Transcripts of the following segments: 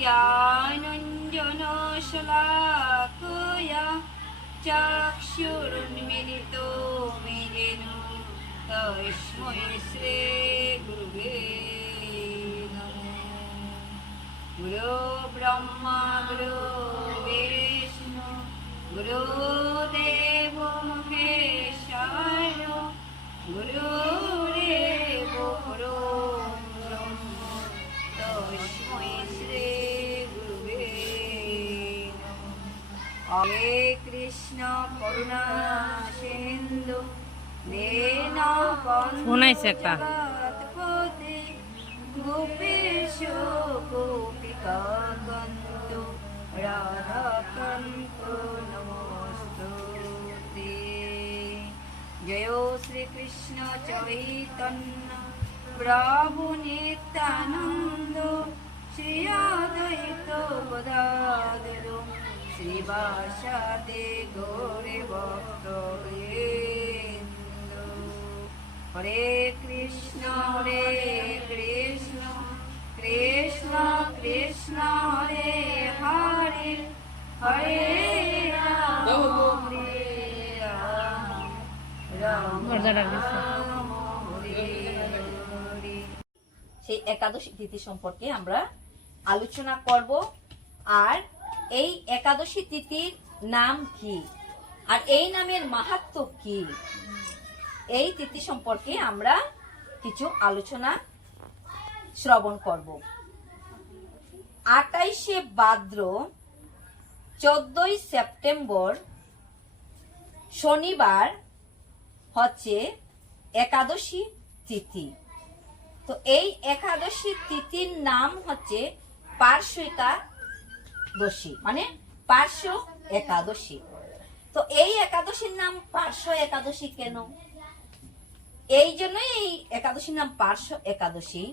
জ্ঞানঞ্জনশলাকয়া চক্ষুরুন্মিলিতো মেজেন তস্मै শ্রীগুরুবে নমঃ গুরু ব্রহ্মা গুরু বিষ্ণু গুরুদেব মহেশ্বর গুরুদেব গুরু হরে কৃষ্ণ করুণা সিন্ধু আইছে একটা। গোপেশ গোপিকা কন্ত রাধাকান্ত নমস্তুতে জয় শ্রীকৃষ্ণ চৈতন্য প্রভু নিত্যানন্দ শ্রী অদ্বৈত শ্রীবাসাদে গৌরে ভক্ত হরে কৃষ্ণ হরে কৃষ্ণ কৃষ্ণ কৃষ্ণ, হরে হরে হরে রাম। সেই একাদশী তিথি সম্পর্কে আমরা আলোচনা করব। আর এই একাদশী তিথির নাম কি? আর এই নামের মাহাত্ম কি? এই তিথি সম্পর্কে আমরা কিছু আলোচনা শ্রবণ করব। আটাইশে ভাদ্র, চোদ্দই সেপ্টেম্বর, শনিবার হচ্ছে একাদশী তিথি। তো এই একাদশী তিথির নাম হচ্ছে পার্শ্বিকা দশী মানে পার্শ্ব একাদশী। তো এই একাদশীর নাম পার্শ্ব একাদশী কেন? এই জন্যই এই একাদশীর নাম পার্শ্ব একাদশী।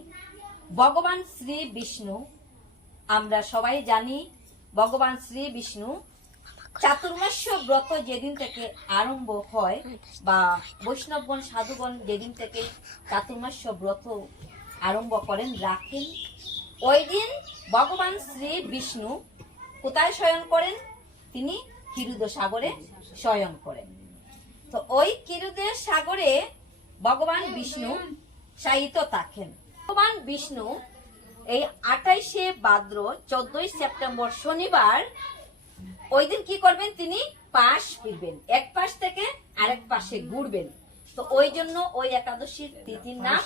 ভগবান শ্রী বিষ্ণু, আমরা সবাই জানি ভগবান শ্রী বিষ্ণু চাতুর্মাস্য ব্রত যেদিন থেকে আরম্ভ হয় বা বৈষ্ণবগণ, সাধুগণ যেদিন থেকে চাতুর্মাস্য ব্রত আরম্ভ করেন রাখেন, ওই দিন ভগবান শ্রী বিষ্ণু কোথায় শয়ন করেন? তিনি কিরুদ সাগরে শয়ন করেন। তো ওই ক্ষীরুদের সাগরে ভগবান বিষ্ণু শায়িত থাকেন। ভগবান বিষ্ণু এই আঠাইশে ভাদ্র চোদ্দই সেপ্টেম্বর শনিবার ওই দিন কি করবেন? তিনি পাশ ফিরবেন। এক পাশ থেকে আরেক পাশে ঘুরবেন। তো ওই জন্য ওই একাদশীর তিথির নাম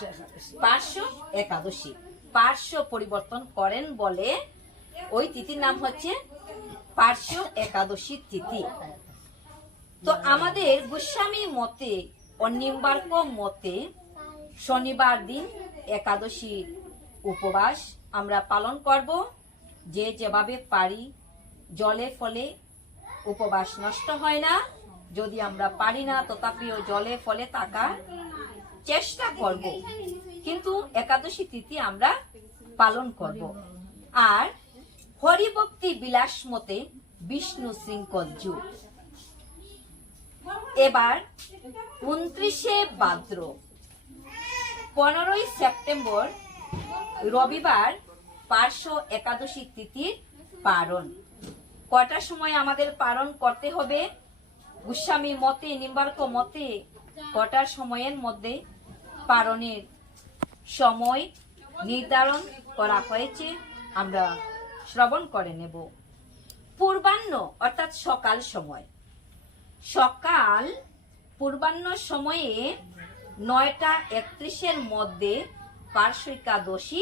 পার্শ্ব একাদশী। পার্শ্ব পরিবর্তন করেন বলে ওই তিথির নাম হচ্ছে পার্শ্ব একাদশী তিথি। তো আমাদের গোস্বামী মতে অনিম্বার্ক মতে, শনিবার দিন একাদশী উপবাস আমরা পালন করব। যে যেভাবে পারি, জলে ফলে উপবাস নষ্ট হয় না। যদি আমরা পারি না, তথাপিও জলে ফলে থাকার চেষ্টা করব। কিন্তু একাদশী তিথি আমরা পালন করব। আর হরিভক্তি বিলাস মতে বিষ্ণু যুগ। এবার উনত্রিশে ভাদ্র, পনেরোই সেপ্টেম্বর, রবিবার পার্শ্ব একাদশী তিথির পারণ। কটার সময় আমাদের পালন করতে হবে? গোস্বামী মতে, নিম্বার্ক মতে কটার সময়ের মধ্যে পালনের সময় নির্ধারণ করা হয়েছে? আমরা শ্রবণ করে নেব। পূর্বাহ্ন, অর্থাৎ সকাল সময়। সকাল পূর্বাহ্ন সময়ে নয়টা একত্রিশের মধ্যে পার্শ্ব একাদশী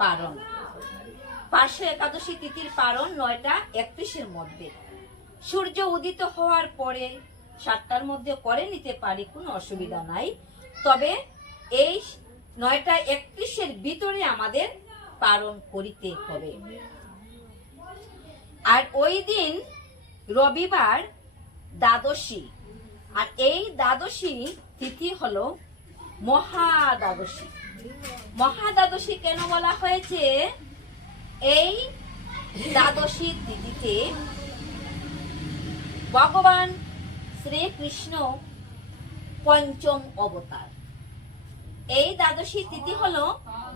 পালন পার্শ্ব একাদশী তিথির পালন নয়টা একত্রিশের মধ্যে। সূর্য উদিত হওয়ার পরে সাতটার মধ্যে করে নিতে পারি, কোনো অসুবিধা নাই। তবে এই নয়টা একত্রিশের ভিতরে আমাদের পালন করিতে হবে। আর ওই দিন রবিবার দ্বাদশী। আর এই দ্বাদশী তিথি হলো মহাদ্বাদশী। মহাদ্বাদশী কেন বলা হয়েছে? এই দ্বাদশী তিথিতে ভগবান শ্রীকৃষ্ণ পঞ্চম অবতার। এই দ্বাদশী তিথি হল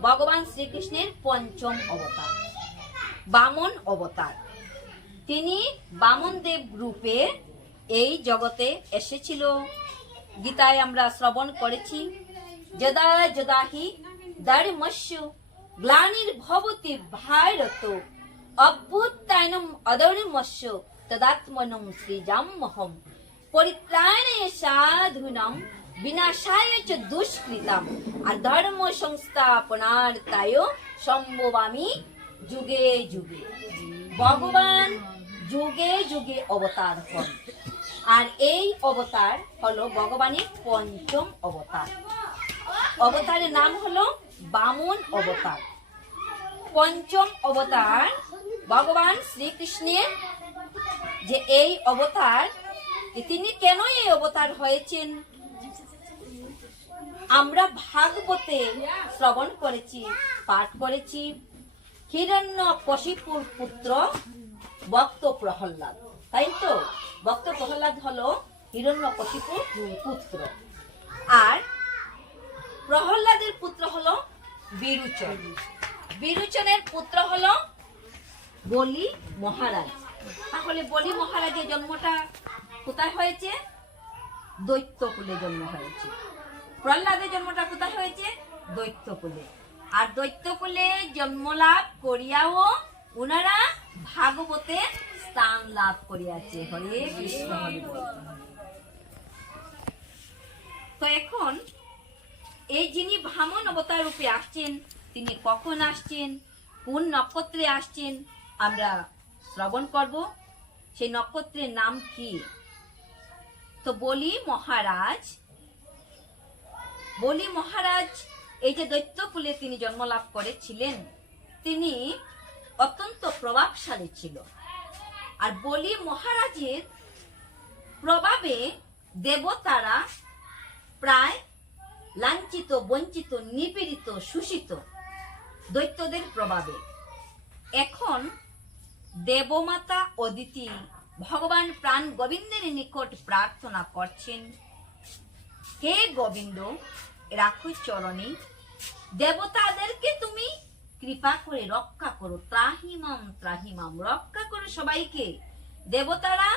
ভগবান শ্রীকৃষ্ণের পঞ্চম অবতার, বামন অবতার। তিনি বামনদেব রূপে এই জগতে এসেছিল। গীতায় আমরা শ্রবণ করেছি, যদা যদাহি ধর্মস্য গ্লানির ভবতি ভারত, অভ্যুত্থানম অধর্মস্য তদাত্মনম শ্রীজাম্যহম পরিত্রাণায় সাধুনাম বিনাশায় চ দুষ্কৃতাম, আর ধর্ম সংস্থাপনার্থায় সম্ভবামি যুগে যুগে। ভগবান যুগে যুগে অবতার হন। আর এই অবতার হলো ভগবানের পঞ্চম অবতার। অবতারের নাম হলো বামন অবতার। পঞ্চম অবতার ভগবান শ্রীকৃষ্ণের। যে এই অবতার তিনি কেন এই অবতার হয়েছেন? আমরা ভাগবতে শ্রবণ করেছি, পাঠ করেছি। হিরণ্য কশিপুর পুত্র বক্ত প্রহ্লাদ। তাই তো? বক্ত প্রহ্লাদ হলো হিরণ্য কশিপুর পুত্র। আর প্রহ্লাদের পুত্র হলো বিরুচন। বিরুচনের পুত্র হলো বলি মহারাজ। তাহলে বলি মহারাজের জন্মটা কোথায় হয়েছে? দৈত্যকুলে জন্ম হয়েছে। প্রহ্লাদের জন্মটা কোথায় হয়েছে? দৈত্যকুলে। আর দৈত্যকুলে জন্মলাভ করিয়াও ওনারা ভাগবতে স্থান লাভ করিয়াছে। হরে কৃষ্ণ। হরে তো এখন এই যিনি ভামন অবতার রূপে আসছেন, তিনি কখন আসছেন, কোন নক্ষত্রে আসছেন, আমরা শ্রবণ করব। সেই নক্ষত্রের নাম কি? তো বলি মহারাজ বলি মহারাজ, এই যে দৈত্যকুলে তিনি জন্ম লাভ করেছিলেন, তিনি অত্যন্ত প্রভাবশালী ছিল। আর বলি মহারাজের প্রভাবে দেবতারা প্রায় লাঞ্ছিত, বঞ্চিত, নিপীড়িত, শোষিত দৈত্যদের প্রভাবে। এখন দেবমাতা অদিতি ভগবান প্রাণ গোবিন্দের নিকট প্রার্থনা করছেন, হে গোবিন্দ, রাখো চরণে। দেবতাদেরকে তুমি কৃপা করে রক্ষা করো। ত্রাহিমাম ত্রাহিমাম, রক্ষা করো সবাইকে। দেবতারা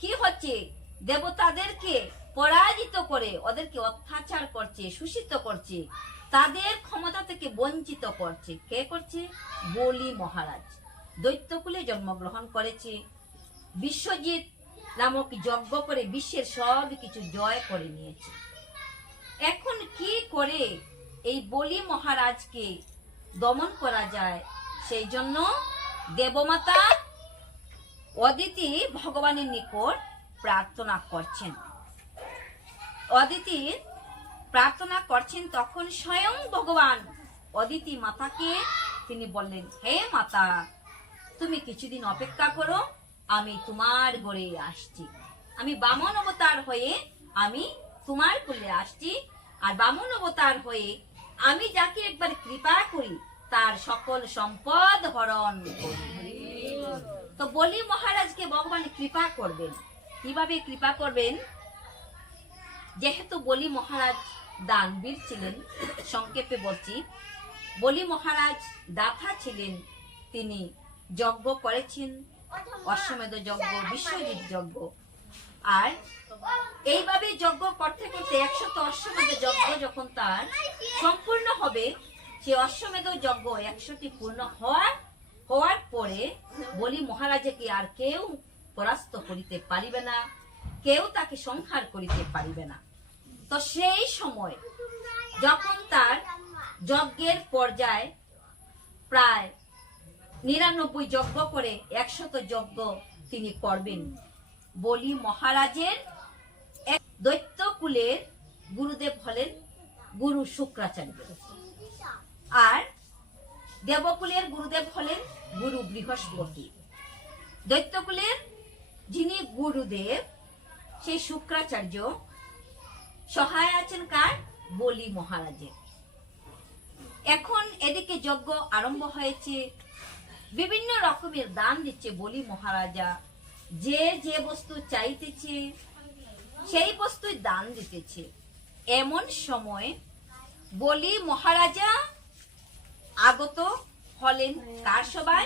কি হচ্ছে? দেবতাদেরকে পরাজিত করে, ওদেরকে অত্যাচার করছে, শোষিত করছে, তাদের ক্ষমতা থেকে বঞ্চিত করছে। কে করছে? বলি মহারাজ। দৈত্যকুলে জন্মগ্রহণ করেছে। বিশ্বজিৎ নামক যজ্ঞ করে বিশ্বের সব কিছু জয় করে নিয়েছে। এখন কি করে এই বলি মহারাজকে দমন করা যায়। সেই জন্য দেবমাতা অদিতি ভগবানের নিকট প্রার্থনা করছেন। অদিতি প্রার্থনা করছেন তখন স্বয়ং ভগবান অদিতি মাতাকে তিনি বললেন, হে মাতা, তুমি কিছুদিন অপেক্ষা করো, আমি তোমার গড়ে আসছি। আমি বামন অবতার হয়ে আমি তোমার কোলে আসছি। আর বামন অবতার হয়ে আমি যাকে একবার কৃপা করি, তার সকল সম্পদ হরণ তো বলি মহারাজকে, ভগবান কৃপা করবেন। কীভাবে কৃপা করবেন? যেহেতু বলি মহারাজ দানবীর ছিলেন, সংক্ষেপে বলছি। বলি মহারাজ দাথা ছিলেন, তিনি যজ্ঞ করেছেন। অশ্বমেধ যজ্ঞ, বিশ্বজিৎ যজ্ঞ। আর এইভাবে যজ্ঞ করতে করতে একশত অশ্বমেধ যজ্ঞ যখন তার সম্পূর্ণ হবে, সে অশ্বমেধ যজ্ঞ একশোটি পূর্ণ হওয়ার হওয়ার পরে বলি মহারাজাকে আর কেউ পরাস্ত করিতে পারিবে না, কেউ তাকে সংহার করিতে পারিবে না। তো সেই সময় যখন তার যজ্ঞের পর্যায় প্রায় নিরানব্বই যজ্ঞ করে একশত যজ্ঞ তিনি করবেন বলি মহারাজের এক গুরুদেব হলেন গুরু শুক্রাচার্য। আর দেবকুলের গুরুদেব হলেন গুরু বৃহস্পতি। দৈত্যকুলের যিনি গুরুদেব, সেই শুক্রাচার্য সহায় আছেন কার? বলি মহারাজের। এখন এদিকে যজ্ঞ আরম্ভ হয়েছে। বিভিন্ন রকমের দান দিচ্ছে বলি মহারাজা। যে যে বস্তু চাইতেছে, সেই বস্তুই দান দিতেছে। এমন সময় বলি মহারাজা আগত হলেন কার সবাই।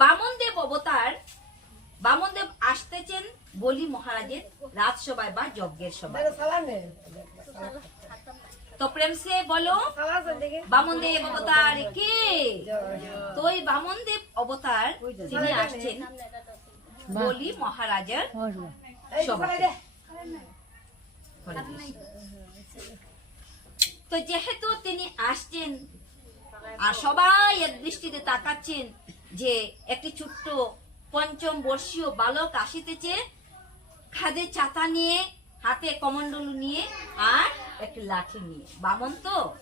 বামনদেব অবতার, বামনদেব আসতেছেন বলি মহারাজের রাজসভায় বা যজ্ঞের সভায়। তো প্রেম সে বলো বামনদেব অবতার কে তো ওই বামনদেব অবতার তিনি আসছেন বলি মহারাজার। তো যেহেতু তিনি আসছেন, আর সবাই এক দৃষ্টিতে তাকাচ্ছেন যে একটি ছোট্ট পঞ্চম বর্ষীয় বালক আসিতেছে, খাদে ছাতা নিয়ে, হাতে কমন্ডলু নিয়ে, আর একটি লাঠি নিয়ে। বামন তো,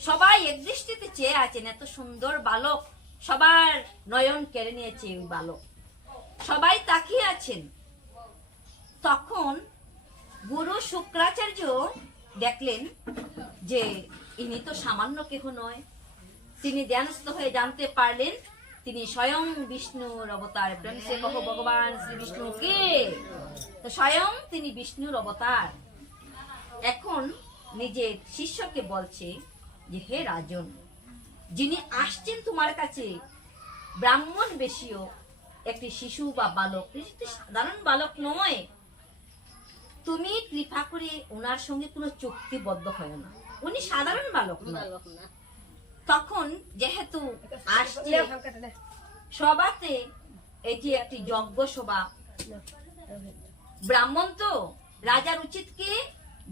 সবাই এক দৃষ্টিতে চেয়ে আছেন, এত সুন্দর বালক। সবার নয়ন কেড়ে নিয়েছে ওই বালক। সবাই তাকিয়ে আছেন। তখন গুরু শুক্রাচার্য দেখলেন যে ইনি তো সামান্য কেহ নয়। তিনি ধ্যানস্থ হয়ে জানতে পারলেন, তিনি স্বয়ং বিষ্ণুর অবতার। ভগবান শ্রী বিষ্ণু, কে? তো স্বয়ং তিনি বিষ্ণুর অবতার। এখন নিজের শিষ্যকে বলছে যে হে রাজন যিনি আসছেন তোমার কাছে ব্রাহ্মণ বেশিও একটি শিশু বা বালক সাধারণ বালক নয় তুমি কৃপা করে ওনার সঙ্গে কোনো চুক্তিবদ্ধ হয় না। উনি সাধারণ বালক তখন যেহেতু আসছে সভাতে এটি একটি যজ্ঞ সভা ব্রাহ্মণ তো রাজার উচিত কি?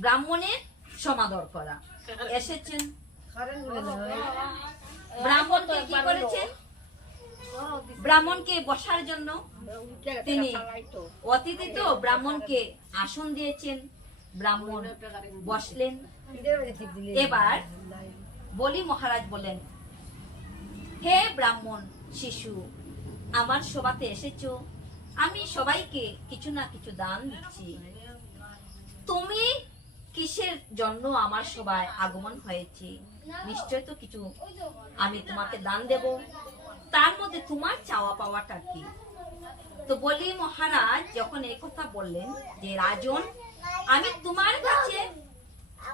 ব্রাহ্মণের সমাদর করা। এসেছেন? ব্রাহ্মণকে কি করেছেন? ব্রাহ্মণকে বসার জন্য? তিনি অতিথি তো ব্রাহ্মণকে আসন দিয়েছেন। ব্রাহ্মণ বসলেন। এবার বলি মহারাজ বলেন, হে ব্রাহ্মণ শিশু, আমার সভাতে এসেছ। আমি সবাইকে কিছু না কিছু দান দিচ্ছি। তুমি কিসের জন্য আমার সভায় আগমন হয়েছে? নিশ্চয় তো কিছু আমি তোমাকে দান দেব। তার মধ্যে তোমার চাওয়া পাওয়াটা কি? তো বলি মহারাজ, যখন এই কথা বললেন যে, রাজন, আমি তোমার কাছে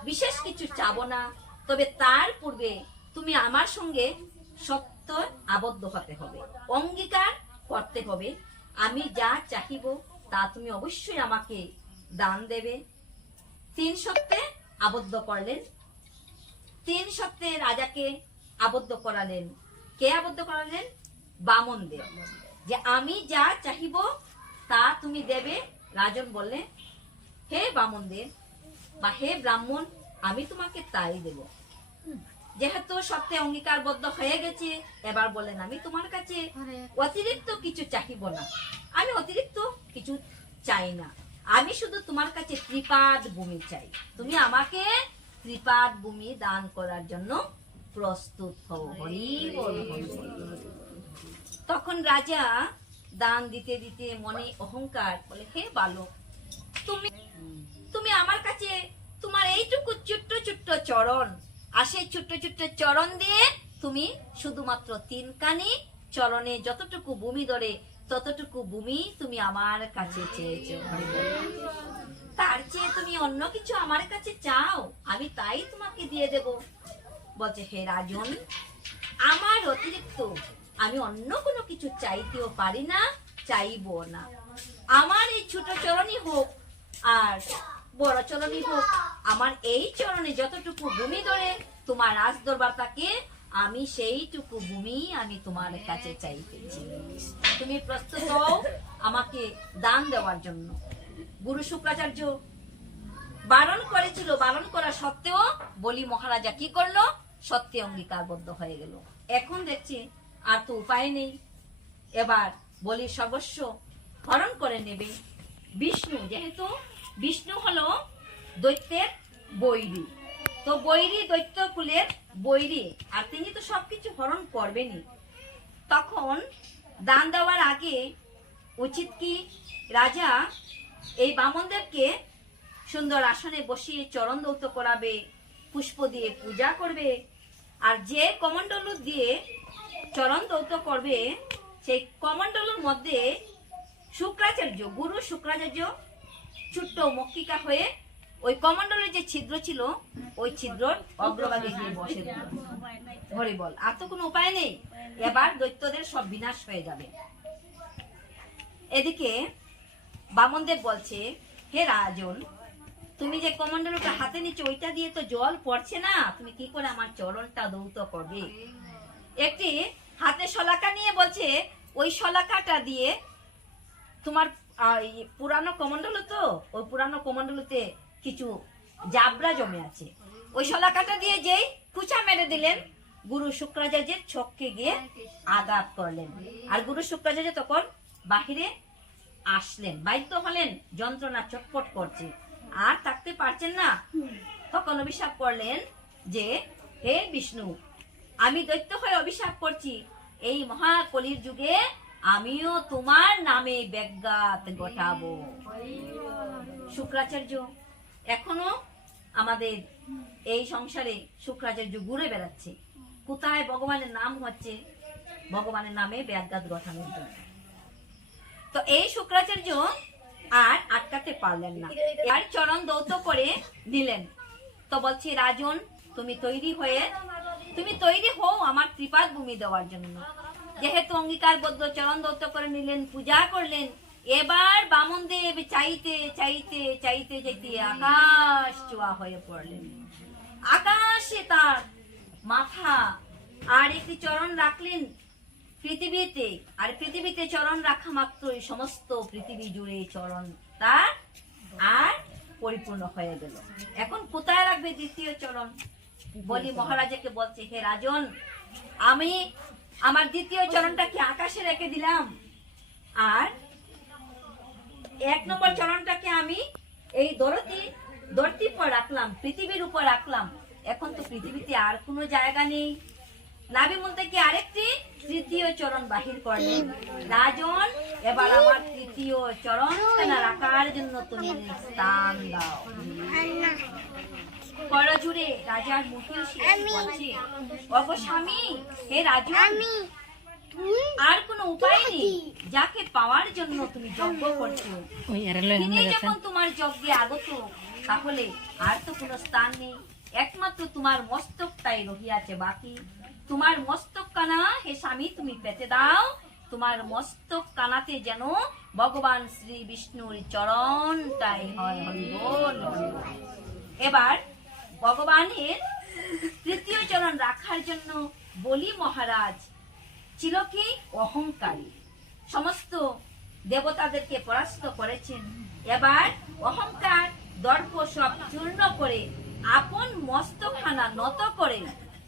বিশেষ কিছু চাবো না, তবে তার পূর্বে তুমি আমার সঙ্গে সত্য আবদ্ধ হতে হবে, অঙ্গীকার করতে হবে। আমি যা চাহিব তা তুমি অবশ্যই আমাকে দান দেবে। তিন সত্যে আবদ্ধ করলেন। তিন সত্যে রাজাকে আবদ্ধ করালেন। কে আবদ্ধ করালেন? বামন দেব। যে আমি যা চাহিব তা তুমি দেবে রাজন বললে হে বামন দেব বা হে ব্রাহ্মণ আমি তোমাকে তাই দেব। যেহেতু সত্যে অঙ্গীকারবদ্ধ হয়ে গেছে এবার বলেন আমি তোমার কাছে অতিরিক্ত কিছু চাহিব না। আমি অতিরিক্ত কিছু চাই না। আমি শুধু তোমার কাছে ত্রিপাদ ভূমি চাই। তুমি আমাকে ত্রিপাদ ভূমি দান করার জন্য প্রস্তুত হও, হরি বল তখন রাজা দান দিতে দিতে মনে অহংকার বলে, হে বালক, তুমি তুমি আমার কাছে তোমার এইটুকু ছোট্ট ছোট্ট চরণ, আর সেই ছোট্ট ছোট্ট চরণ দিয়ে তুমি শুধুমাত্র তিন কানি চরণে যতটুকু ভূমি ধরে ততটুকু ভূমি তুমি আমার কাছে চেয়েছো। তার চেয়ে তুমি অন্য কিছু আমার কাছে চাও, আমি তাই তোমাকে দিয়ে দেব। বলছে, হে রাজন, আমার অতিরিক্ত আমি অন্য কোনো কিছু চাইতেও পারি না, চাইব না। আমার এই ছোট চরণই হোক আর বড় চরণই হোক, আমার এই চরণে যতটুকু ভূমি ধরে, তোমার রাজ দরবারটাকে আমি সেইটুকু ভূমি আমি তোমার কাছে চাইতেছি তুমি প্রস্তুত হও আমাকে দান দেওয়ার জন্য। গুরু শুক্রাচার্য বারণ করেছিল, বারণ করা সত্ত্বেও বলি মহারাজা কি করল? সত্যি অঙ্গীকারবদ্ধ হয়ে গেল। এখন দেখছি আর তো উপায় নেই। এবার বলি সর্বস্ব হরণ করে নেবে। বিষ্ণু, যেহেতু বিষ্ণু হলো দৈত্যের বৈরী। তো বৈরী দৈত্য কুলের বৈরী, আর তিনি তো সবকিছু হরণ করবেনই। তখন দান দেওয়ার আগে উচিত কি? রাজা এই বামনদেবকে সুন্দর আসনে বসিয়ে চরণ দৌত করাবে, পুষ্প দিয়ে পূজা করবে, আর যে কমণ্ডলু দিয়ে চরণ দৌত করবে, সেই কমণ্ডলুর মধ্যে শুক্রাচার্য, গুরু শুক্রাচার্য, ছোট্ট মক্ষিকা হয়ে ওই কমণ্ডলের যে ছিদ্র ছিল, ওই ছিদ্র অগ্রভাগে গিয়ে বসে হরি বল, আর তো কোনো উপায় নেই। এবার দৈত্যদের সব বিনাশ হয়ে যাবে। এদিকে বামনদেব বলছে, হে রাজন, তুমি যে কমন্ডলটা হাতে নিচ্ছ ওইটা দিয়ে তো জল পড়ছে না, তুমি কি করে আমার চরণটা দৌত করবে? একটি হাতে শলাকা নিয়ে বলছে, ওই শলাকাটা দিয়ে তোমার পুরানো কমন্ডল তো, ওই পুরানো কমন্ডলতে কিছু জাবরা জমে আছে। ওই শলাকাটা দিয়ে যেই কুচা মেরে দিলেন, গুরু শুক্রাচার্যের চোখকে গিয়ে আঘাত করলেন। আর গুরু শুক্রাচার্য তখন বাহিরে আসলেন বাধ্য হলেন, যন্ত্রণা চটপট করছে। আর থাকতে পারছেন না। তখন অভিশাপ করলেন যে, হে বিষ্ণু, আমি দৈত্য হয়ে অভিশাপ করছি। এই মহাকলির যুগে আমিও তোমার নামে ব্যাজ্ঞাত ঘটাবো। শুক্রাচার্য এখনও আমাদের এই সংসারে শুক্রাচার্য ঘুরে বেড়াচ্ছে। কোথায় ভগবানের নাম হচ্ছে, ভগবানের নামে ব্যাজ্ঞাত গঠানোর জন্য। তো এই শুক্রাচার্য আর আটকাতে পারলেন না। আর চরণ দৌত করে নিলেন তো বলছি, রাজন, তুমি তৈরি হয়ে, তুমি তৈরি হও আমার ত্রিপাদ ভূমি দেওয়ার জন্য। যেহেতু অঙ্গীকারবদ্ধ চরণ দৌত করে নিলেন, পূজা করলেন এবার বামনদেব চাইতে চাইতে চাইতে চাইতে আকাশ চোয়া হয়ে পড়লেন। আকাশে তার মাথা আর একটি চরণ রাখলেন পৃথিবীতে, আর পৃথিবীতে চরণ রাখা মাত্রই সমস্ত পৃথিবী জুড়ে চরণ তার আর পরিপূর্ণ হয়ে গেল। এখন কোথায় রাখবে দ্বিতীয় চরণ? বলি মহারাজাকে বলছে, হে রাজন, আমি আমার দ্বিতীয় চরণটাকে আকাশে রেখে দিলাম। আর এক নম্বর চরণটাকে আমি এই দরতি, দরতির উপর রাখলাম, পৃথিবীর উপর রাখলাম। এখন তো পৃথিবীতে আর কোনো জায়গা নেই। নাভি মধ্যে কি আরেকটি তৃতীয় চরণ বাহির করলেন। রাজন, এবার আমার তৃতীয় চরণ রাখার জন্য তুমি স্থান দাও। করজুড়ে রাজার মুকুল বলছে, অগো স্বামী, হে রাজু আর কোনো উপায় নেই। যাকে পাওয়ার জন্য তুমি যজ্ঞ করছ। তিনি যখন তোমার যজ্ঞে আগত তাহলে আর তো কোনো স্থান নেই। একমাত্র তোমার মস্তকটাই রহিয়াছে বাকি। তোমার মস্তক কানা হে স্বামী তুমি পেতে দাও। তোমার মস্তক কানাতে যেন ভগবান শ্রী বিষ্ণুর চরণটাই হয় হরিবোল। এবার ভগবানের তৃতীয় চরণ রাখার জন্য বলি মহারাজ ছিল কি? অহংকারী। সমস্ত দেবতাদেরকে পরাস্ত করেছেন। এবার অহংকার, দর্প সব চূর্ণ করে আপন মস্তখানা নত করে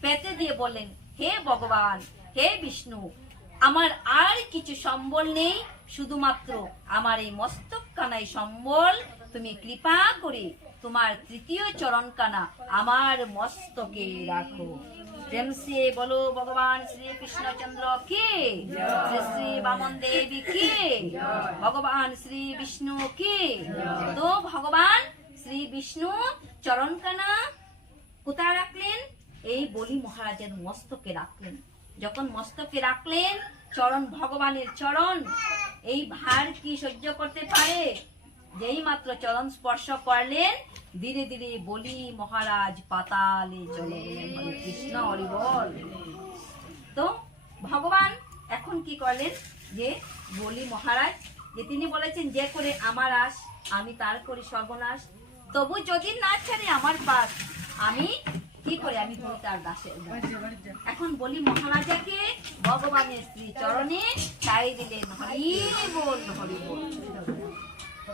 পেতে দিয়ে বললেন, হে ভগবান, হে বিষ্ণু, আমার আর কিছু সম্বল নেই। শুধুমাত্র আমার এই মস্তক কানাই সম্বল। তুমি কৃপা করে তোমার তৃতীয় চরণ কানা আমার মস্তকে রাখো। প্রেম সে বলো ভগবান শ্রী কৃষ্ণচন্দ্র কে শ্রী শ্রী বামন দেবী কে ভগবান শ্রী বিষ্ণু কে তো ভগবান শ্রী বিষ্ণু চরণ কানা কোথায় রাখলেন এই বলি মহারাজের মস্তকে রাখলেন। যখন মস্তকে রাখলেন, চরণ ভগবানের চরণ, এই ভার কি সহ্য করতে পারে? যেই মাত্র চরণ স্পর্শ করলেন, ধীরে ধীরে বলি, মহারাজ, পাতালে চলে গেলেন কৃষ্ণ হরি বল তো ভগবান এখন কি করলেন যে, বলি, মহারাজ, যে তিনি বলেছেন, যে করে আমার আস আমি তার করি সর্বনাশ। তবু যদি না ছাড়ে আমার পাশ আমি কি করে, আমি হই তার দাসে এখন বলি, মহারাজাকে ভগবানের শ্রী চরণে চাই দিলেন হরি বল হরি বল